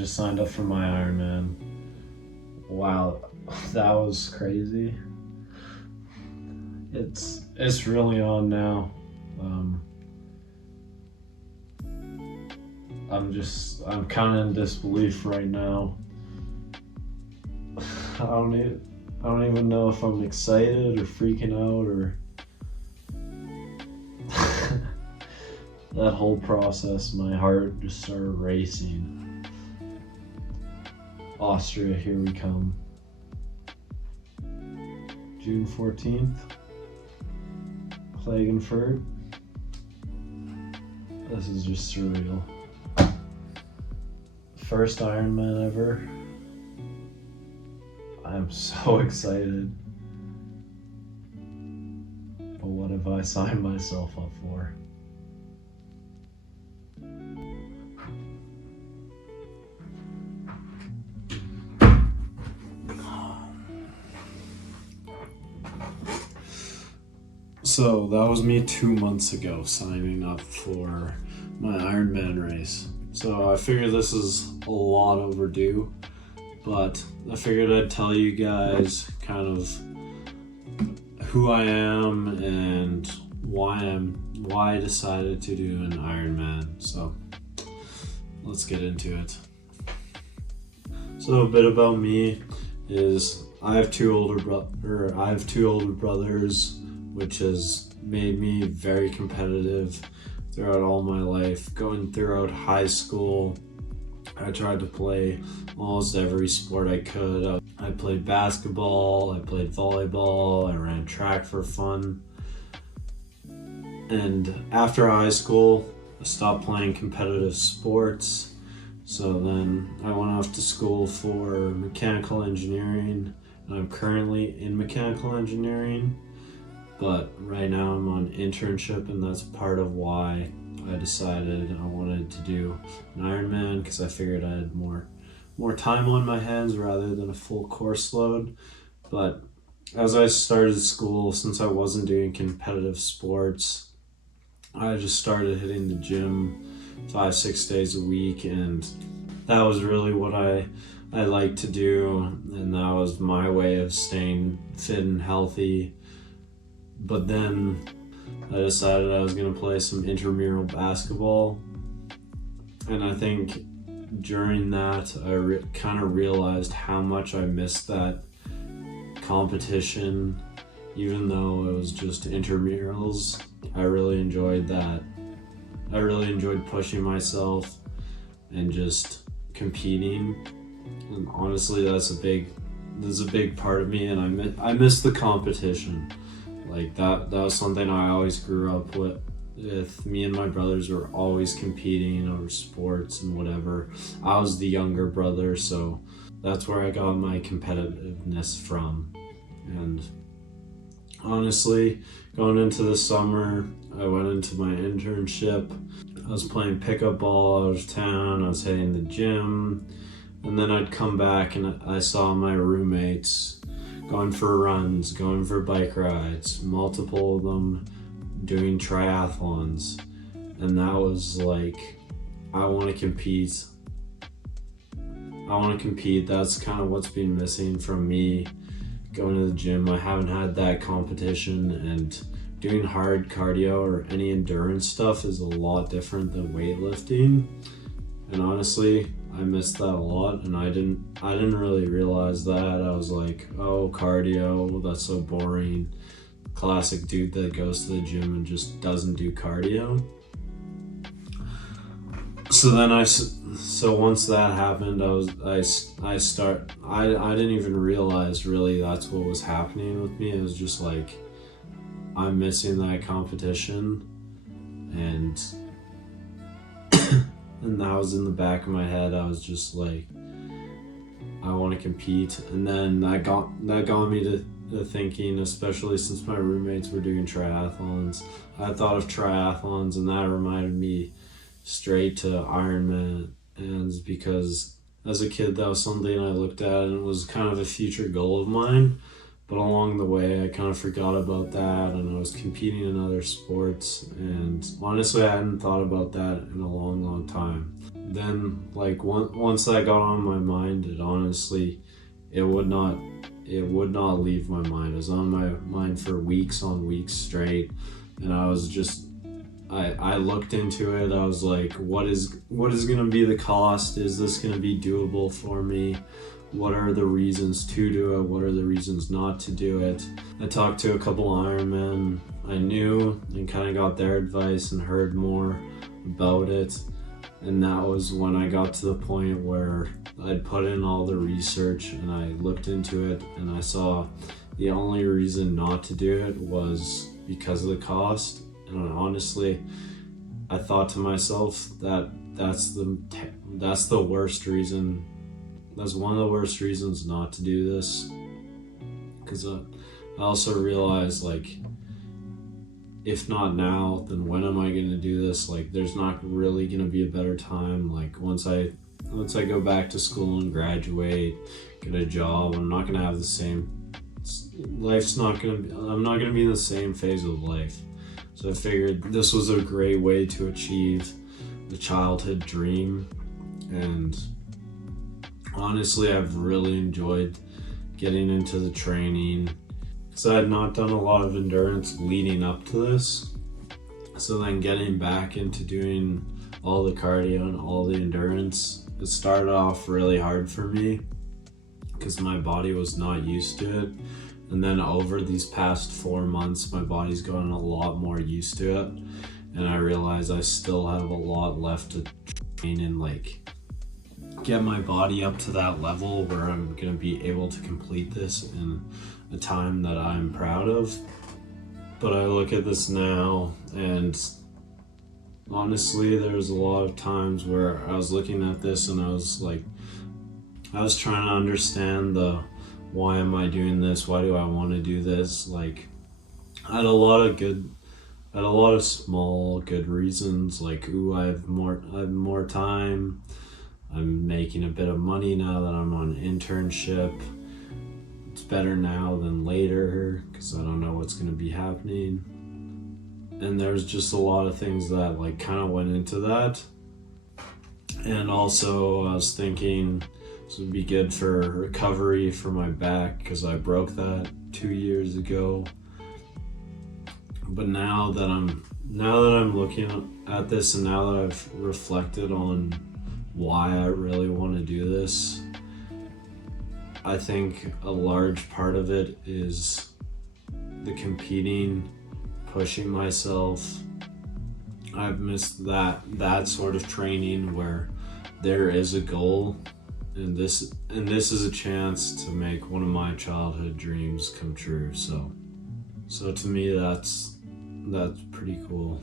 just signed up for my Ironman. Wow, that was crazy. It's really on now. I'm kind of in disbelief right now. I don't even know if I'm excited or freaking out or that whole process. My heart just started racing. Austria, here we come. June 14th, Klagenfurt. This is just surreal. First Ironman ever. I'm so excited. But what have I signed myself up for? So that was me 2 months ago signing up for my Ironman race. So I figure this is a lot overdue, but I figured I'd tell you guys kind of who I am and why I decided to do an Ironman. So let's get into it. So a bit about me is I have two older brothers, which has made me very competitive throughout all my life. Going throughout high school, I tried to play almost every sport I could. I played basketball, I played volleyball, I ran track for fun. And after high school, I stopped playing competitive sports. So then I went off to school for mechanical engineering, and I'm currently in mechanical engineering. But right now I'm on internship, and that's part of why I decided I wanted to do an Ironman, because I figured I had more time on my hands rather than a full course load. But as I started school, since I wasn't doing competitive sports, I just started hitting the gym 5-6 days a week, and that was really what I like to do, and that was my way of staying fit and healthy. But then I decided I was going to play some intramural basketball, and I think during that I kind of realized how much I missed that competition. Even though it was just intramurals, I really enjoyed that. I really enjoyed pushing myself and just competing, and honestly that's a big part of me, and I miss the competition. Like that was something I always grew up with. Me and my brothers were always competing over sports and whatever. I was the younger brother, so that's where I got my competitiveness from. And honestly, going into the summer, I went into my internship. I was playing pickup ball out of town, I was hitting the gym, and then I'd come back and I saw my roommates going for runs, going for bike rides, multiple of them doing triathlons. And that was like, I want to compete. That's kind of what's been missing from me going to the gym. I haven't had that competition, and doing hard cardio or any endurance stuff is a lot different than weightlifting. And honestly, I missed that a lot, and I didn't really realize that. I was like, oh, cardio, that's so boring. Classic dude that goes to the gym and just doesn't do cardio. So once that happened, I didn't even realize really that's what was happening with me. It was just like, I'm missing that competition, and that was in the back of my head. I was just like, I want to compete. And then that got me to thinking, especially since my roommates were doing triathlons. I thought of triathlons, and that reminded me straight to Ironman, and because as a kid that was something I looked at and it was kind of a future goal of mine. But along the way, I kind of forgot about that, and I was competing in other sports, and honestly, I hadn't thought about that in a long, long time. Then, like, once that got on my mind, it would not leave my mind. It was on my mind for weeks on weeks straight, and I looked into it. I was like, what is gonna be the cost? Is this gonna be doable for me? What are the reasons to do it? What are the reasons not to do it? I talked to a couple Ironmen I knew and kind of got their advice and heard more about it. And that was when I got to the point where I'd put in all the research and I looked into it, and I saw the only reason not to do it was because of the cost. And honestly, I thought to myself that that's the worst reason. That's one of the worst reasons not to do this, because I also realized, like, if not now, then when am I going to do this? Like, there's not really going to be a better time. Like, once I go back to school and graduate, get a job, I'm not going to have the same, I'm not going to be in the same phase of life. So I figured this was a great way to achieve the childhood dream. And honestly, I've really enjoyed getting into the training, because I had not done a lot of endurance leading up to this. So then getting back into doing all the cardio and all the endurance, it started off really hard for me because my body was not used to it. And then over these past 4 months, my body's gotten a lot more used to it. And I realize I still have a lot left to train and like get my body up to that level where I'm gonna be able to complete this in a time that I'm proud of. But I look at this now, and honestly, there's a lot of times where I was looking at this and I was trying to understand why am I doing this? Why do I want to do this? Like, I had a lot of small good reasons, like, ooh, I have more time. I'm making a bit of money now that I'm on an internship. It's better now than later because I don't know what's going to be happening. And there's just a lot of things that like kind of went into that. And also I was thinking this would be good for recovery for my back because I broke that 2 years ago. But now that I'm looking at this, and now that I've reflected on why I really want to do this, I think a large part of it is the competing, pushing myself. I've missed that sort of training where there is a goal, and this is a chance to make one of my childhood dreams come true. So to me, that's pretty cool.